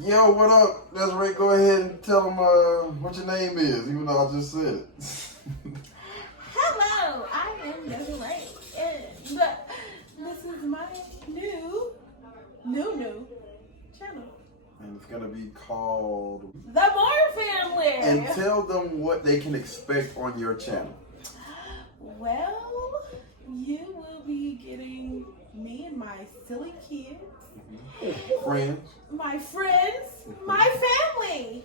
Yo, what up? Desiree, go ahead and tell them what your name is, even though I just said it. Hello, I am Desiree, and this is my new channel. And it's going to be called... The Moorer Family! And tell them what they can expect on your channel. Well, you will be getting me and my silly kids. Friends. My friends, my family.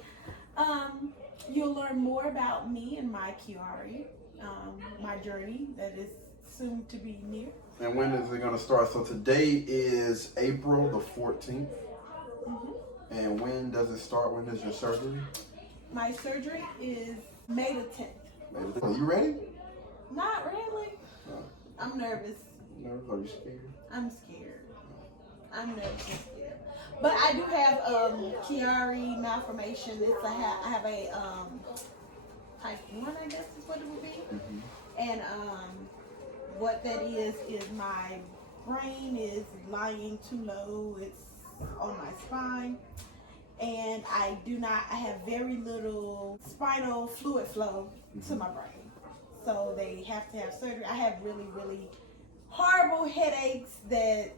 You'll learn more about me and my Chiari, my journey that is soon to be near. And when is it going to start? So today is April the 14th. And when does it start? When is your surgery? My surgery is May the 10th. Are you ready? Not really. No. I'm nervous. Nervous? Are you scared? I'm scared. I'm nervous and scared. But I do have Chiari malformation. I have a type 1, I guess is what it would be. And what that is my brain is lying too low. It's on my spine. And I have very little spinal fluid flow to my brain. So they have to have surgery. I have really, really horrible headaches that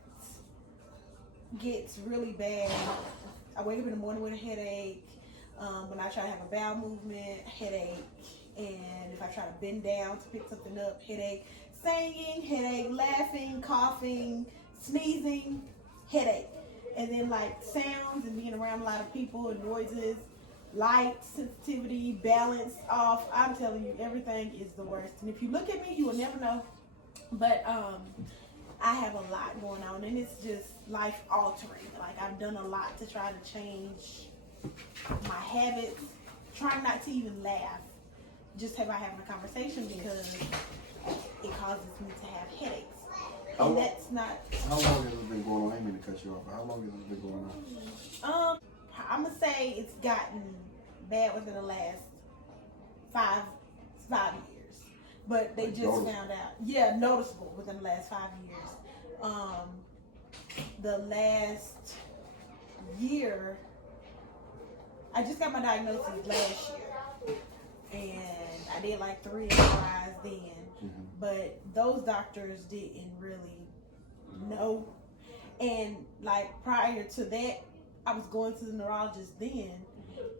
gets really bad. I wake up in the morning with a headache. When I try to have a bowel movement, headache. And if I try to bend down to pick something up, headache. Singing, headache. Laughing, coughing, sneezing, headache. And then like sounds and being around a lot of people and noises, light sensitivity, balance off. I'm telling you, everything is the worst. And if you look at me, you will never know. But I have a lot going on, and it's just life altering. Like I've done a lot to try to change my habits, trying not to even laugh, just by having a conversation because it causes me to have headaches. And that's not. How long has it been going on? I didn't mean to cut you off. But how long has it been going on? I'm gonna say it's gotten bad within the last five years, but they just found out. Yeah, noticeable within the last 5 years. The last year, I just got my diagnosis last year, and I did like 3 MRIs then. But those doctors didn't really know. And like prior to that, I was going to the neurologist then,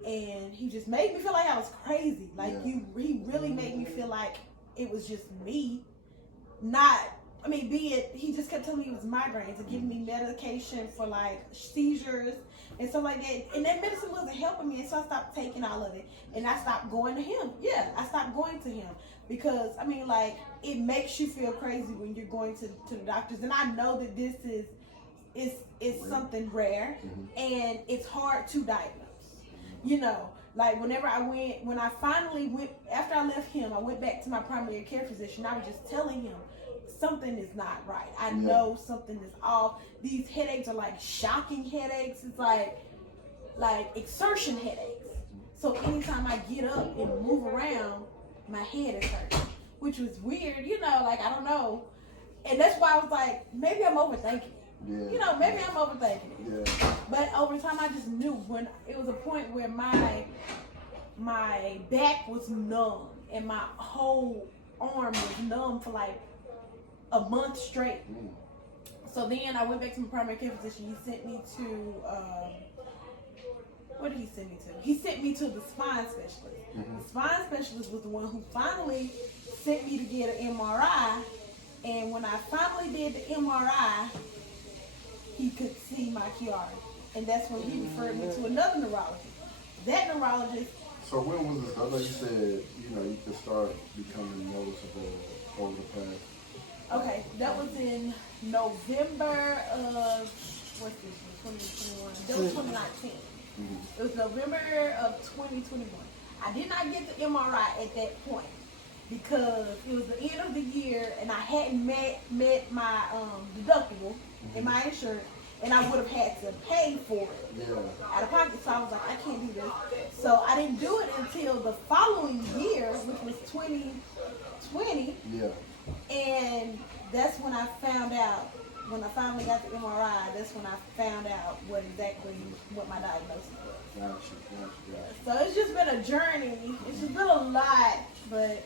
and he just made me feel like I was crazy. Like he really made me feel like it was just me. He just kept telling me it was migraines and giving me medication for like seizures and stuff like that. And that medicine wasn't helping me, and so I stopped taking all of it. And I stopped going to him. Yeah, I stopped going to him. Because, it makes you feel crazy when you're going to the doctors. And I know that this is something rare, and it's hard to diagnose. You know, like when I finally went, after I left him, I went back to my primary care physician. I was just telling him, something is not right. I know something is off. These headaches are like shocking headaches. It's like exertion headaches. So anytime I get up and move around, my head is hurting, which was weird, I don't know. And that's why I was like, maybe I'm overthinking it. Yeah. Maybe I'm overthinking it. Yeah. But over time, I just knew when it was a point where my back was numb and my whole arm was numb for like a month straight. So then I went back to my primary care physician. He sent me to, what did he send me to? He sent me to the spine specialist. The spine specialist was the one who finally sent me to get an MRI. And when I finally did the MRI, he could see my Chiari. And that's when he referred me to another neurologist. That neurologist. So when was this? I know you said, you could start becoming noticeable over the past. Okay, that was in November of, what's this, 2021? That was 2019. It was November of 2021. I did not get the MRI at that point because it was the end of the year and I hadn't met my deductible in my insurance, and I would have had to pay for it out of pocket. So I was like, I can't do this. So I didn't do it until the following year, which was 2020. And that's when I found out when I finally got the MRI, that's when I found out what my diagnosis was. Gotcha. So it's just been a journey. It's just been a lot, but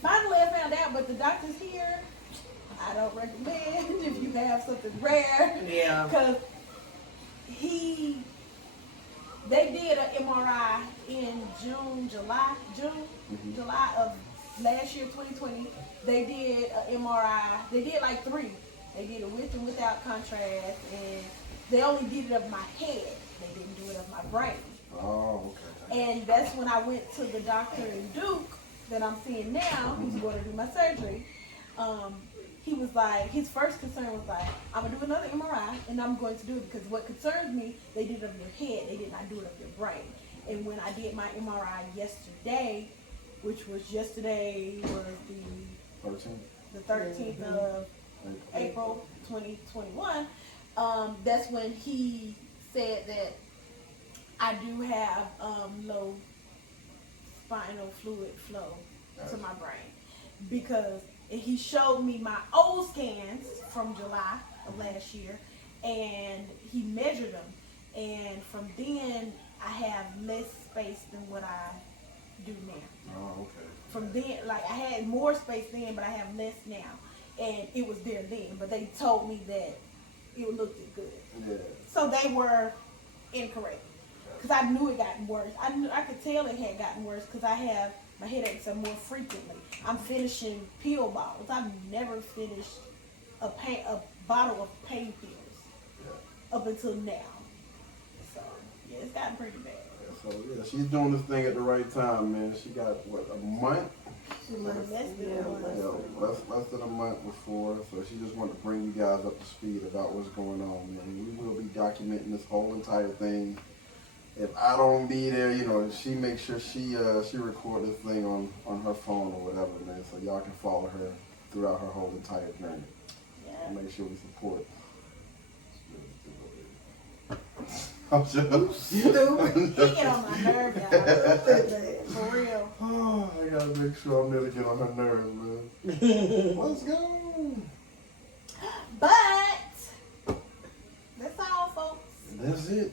finally I found out. But the doctors here, I don't recommend if you have something rare. Yeah. Because they did an MRI in July of last year, 2020. They did an MRI. They did like 3. They did it with and without contrast, and they only did it of my head. They didn't do it of my brain. Oh, okay. And that's when I went to the doctor in Duke that I'm seeing now, who's going to do my surgery. He was like, his first concern was like, I'm going to do another MRI, and I'm going to do it because what concerns me, they did it of your head. They did not do it of your brain. And when I did my MRI yesterday, which was yesterday was the 13th of April 2021, that's when he said that I do have low spinal fluid flow to my brain, because he showed me my old scans from July of last year, and he measured them, and from then I have less space than what I do now. Oh, okay. From then, like I had more space then, but I have less now, and it was there then, but they told me that it looked good. Yeah. So they were incorrect, because I knew it gotten worse. I could tell it had gotten worse because my headaches are more frequently. I'm finishing pill bottles. I've never finished a bottle of pain pills up until now. So yeah, it's gotten pretty bad. So yeah, she's doing this thing at the right time, man. She got a month? Less than a month before. So she just wanted to bring you guys up to speed about what's going on, man. We will be documenting this whole entire thing. If I don't be there, she makes sure she record this thing on her phone or whatever, man. So y'all can follow her throughout her whole entire journey. Yeah. Make sure we support. I'm just Stupid. He get on my nerves, y'all. For real. Oh, I gotta make sure I'm there to get on her nerves, man. Let's go. But that's all, folks. That's it.